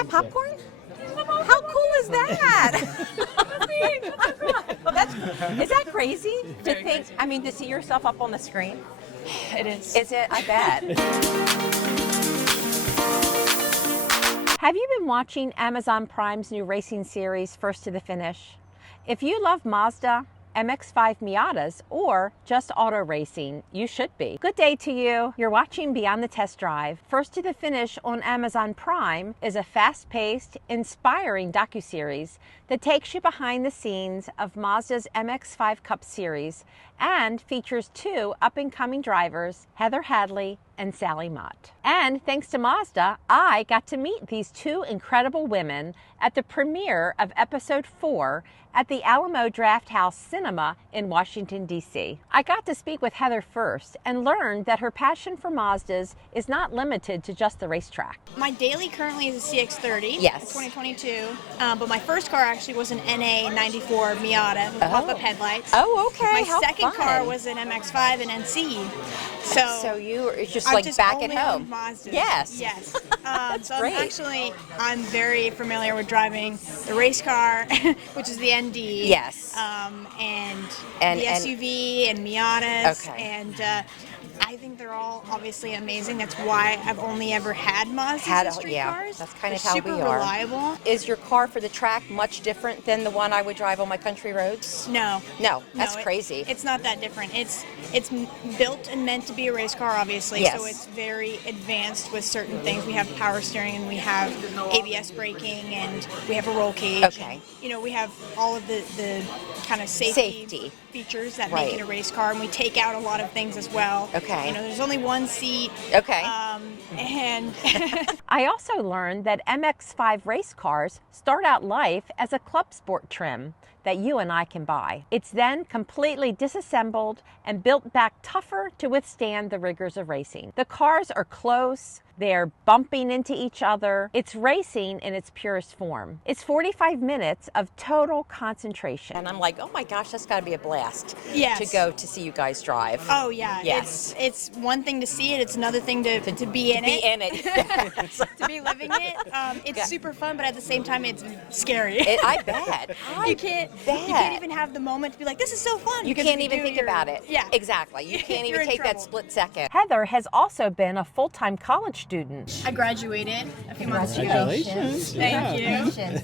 that popcorn? How cool is that? Is that crazy to think? I mean, to see yourself up on the screen. It is. Is it? I bet. Have you been watching Amazon Prime's new racing series, First to the Finish? If you love Mazda, MX-5 Miatas, or just auto racing, you should be. Good day to you. You're watching Beyond the Test Drive. First to the Finish on Amazon Prime is a fast-paced, inspiring docuseries that takes you behind the scenes of Mazda's MX-5 Cup Series and features two up-and-coming drivers, Heather Hadley and Sally Mott. And thanks to Mazda, I got to meet these two incredible women at the premiere of episode 4 at the Alamo Drafthouse Cinema in Washington, D.C. I got to speak with Heather first and learned that her passion for Mazdas is not limited to just the racetrack. My daily currently is a CX-30. Yes. 2022. But my first car actually was an NA94 Miata with pop-up headlights. Oh, okay. My How second fun. car was an MX-5 and NC. So it's just I've like just back only at home. owned Mazdas. Yes. Yes. So great. I'm very familiar with driving the race car, which is the ND. Yes. And the SUV and Miatas. Okay. And I think they're all obviously amazing. That's why I've only ever had Mazdas and street cars. That's kind of They're how super we are. reliable. Is your car for the track much different than the one I would drive on my country roads? No. No, that's crazy. It's not that different. It's built and meant to be a race car, obviously. Yes. So it's very advanced with certain things. We have power steering and we have ABS braking and we have a roll cage. Okay. And, we have all of the kind of safety features that make it a race car, and we take out a lot of things as well. Okay. There's only one seat. Okay. And I also learned that MX-5 race cars start out life as a club sport trim that you and I can buy. It's then completely disassembled and built back tougher to withstand the rigors of racing. The cars are close, they're bumping into each other. It's racing in its purest form. It's 45 minutes of total concentration. And I'm like, oh my gosh, that's gotta be a blast to go to see you guys drive. Oh yeah, yes. It's one thing to see it, it's another thing to be in it. To be living it. It's super fun, but at the same time, it's scary. I bet. You can't even have the moment to be like, this is so fun. You can't even think about it. Yeah. Exactly. You can't even take that split second. Heather has also been a full-time college student. I graduated a few months ago. Congratulations. Thank you.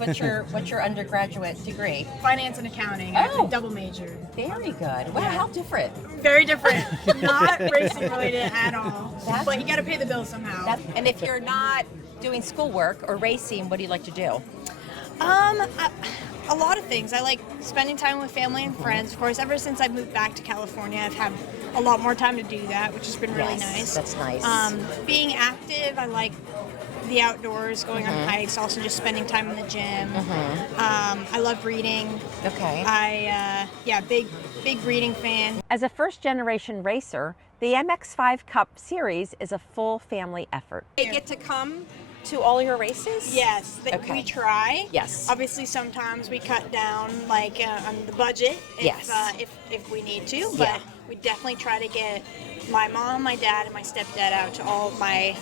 What's your undergraduate degree? Finance and accounting. Oh. I double majored. Very good. Wow, how different. Very different. Not racing related at all. But you got to pay the bills somehow. And if you're not doing schoolwork or racing, what do you like to do? A lot of things. I like spending time with family and friends. Of course, ever since I moved back to California, I've had a lot more time to do that, which has been really nice. That's nice. Being active, I like the outdoors, going on hikes, also just spending time in the gym. I love reading. Okay. Big reading fan. As a first-generation racer, the MX-5 Cup Series is a full family effort. They get to come to all your races? Yes, we try. Yes. Obviously, sometimes we cut down on the budget if we need to, but we definitely try to get my mom, my dad, and my stepdad out to all my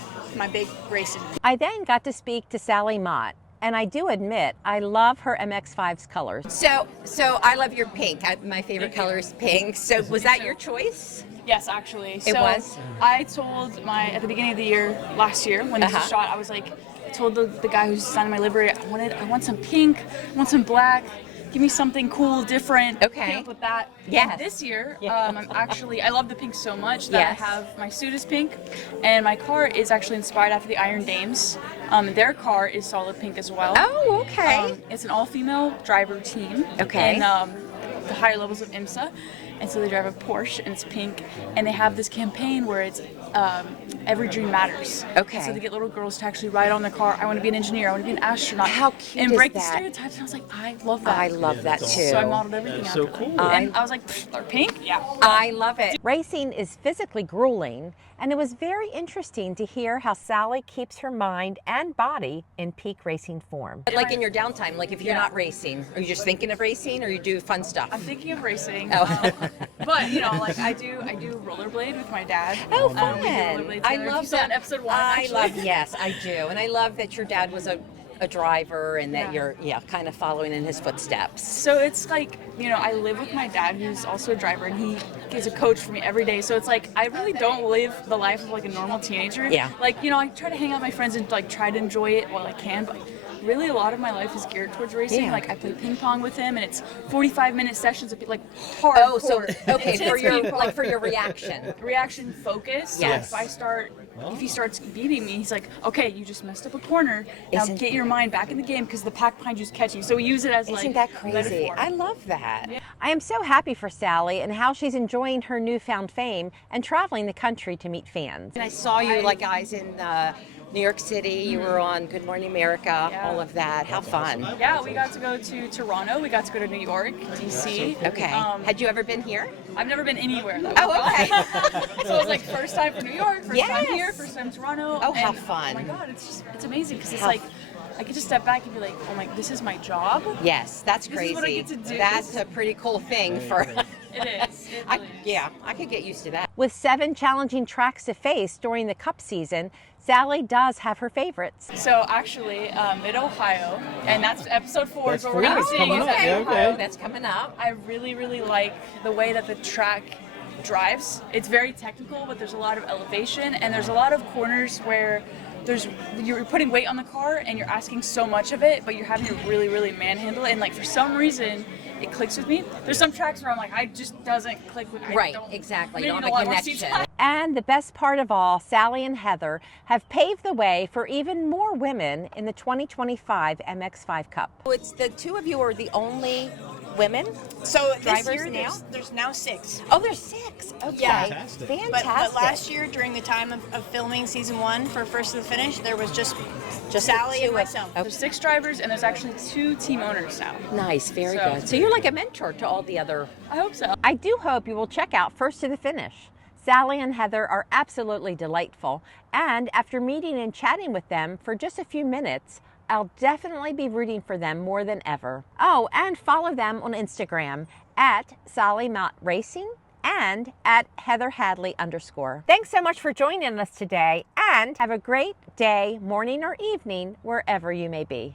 big races. I then got to speak to Sally Mott, and I do admit I love her MX-5's colors. So I love your pink. My favorite color is pink. So was that your choice? Yes, actually. It was? I told at the beginning of the year, last year, when this was shot, I was like, I told the guy who's signing my livery, I want some pink, I want some black, give me something cool, different. Okay. Came up with that. Yes. And this year, I love the pink so much that I have, my suit is pink, and my car is actually inspired after the Iron Dames. Their car is solid pink as well. Oh, okay. It's an all-female driver team. Okay. In the higher levels of IMSA. And so they drive a Porsche, and it's pink, and they have this campaign where it's every dream matters. Okay. And so they get little girls to actually ride on their car. I want to be an engineer. I want to be an astronaut. How cute and is break that? the stereotypes. And I was like, I love that. I love that too. So I modeled everything after that. cool. And I was like, they're pink? Yeah. I love it. Racing is physically grueling, and it was very interesting to hear how Sally keeps her mind and body in peak racing form. Like in your downtime, like if you're not racing, are you just thinking of racing, or you do fun stuff? I'm thinking of racing. Oh. But like I do rollerblade with my dad. Oh, We do fun! rollerblade I together. love You saw that. in episode 1. I actually. love, yes, I do, and I love that your dad was a driver and that you're kind of following in his footsteps. So it's like, I live with my dad, who's also a driver, and he is a coach for me every day. So it's like, I really don't live the life of like a normal teenager. Yeah. Like, I try to hang out with my friends and like try to enjoy it while I can, but really a lot of my life is geared towards racing. Yeah. Like I play ping pong with him, and it's 45-minute sessions of like hard. Oh, so okay, for your reaction focus. Yes. So if he starts beating me, he's like, okay, you just messed up a corner. Now get your mind back in the game because the pack behind you is catching you. So we use it as Isn't that crazy? metaphor. I love that. Yeah. I am so happy for Sally and how she's enjoying her newfound fame and traveling the country to meet fans. And I saw you guys in New York City. You were on Good Morning America, all of that. How fun. Yeah, we got to go to Toronto. We got to go to New York, DC. Okay. Had you ever been here? I've never been anywhere though. Oh, okay. So it was like first time for New York, first time here, first time Toronto. Oh, how fun. Oh my God, it's amazing because it's like, I could just step back and be like, oh my, this is my job. Yes, that's This crazy. is what I get to do. That's a pretty cool thing for. It is. It really is. I could get used to that. With 7 challenging tracks to face during the Cup season, Sally does have her favorites. So actually, Mid-Ohio, and that's episode 4 is what we're going to be seeing. Okay, that's coming up. I really, really like the way that the track drives. It's very technical, but there's a lot of elevation, and there's a lot of corners where you're putting weight on the car and you're asking so much of it, but you're having to really, really manhandle it. And like for some reason, it clicks with me. There's some tracks where I'm like, I just doesn't click with me. Right, exactly. You don't have a connection. And the best part of all, Sally and Heather have paved the way for even more women in the 2025 MX-5 Cup. It's the two of you are the only women? So this drivers year now? there's now 6. Oh, there's 6. Okay. Yeah. Fantastic. But last year, during the time of filming season 1 for First to the Finish, there was just Sally and myself. There's 6 drivers, and there's actually 2 team owners now. Nice, very good. So you're like a mentor to all the other. I hope so. I do hope you will check out First to the Finish. Sally and Heather are absolutely delightful, and after meeting and chatting with them for just a few minutes, I'll definitely be rooting for them more than ever. Oh, and follow them on Instagram at Sally Mott Racing and at Heather Hadley _. Thanks so much for joining us today, and have a great day, morning or evening, wherever you may be.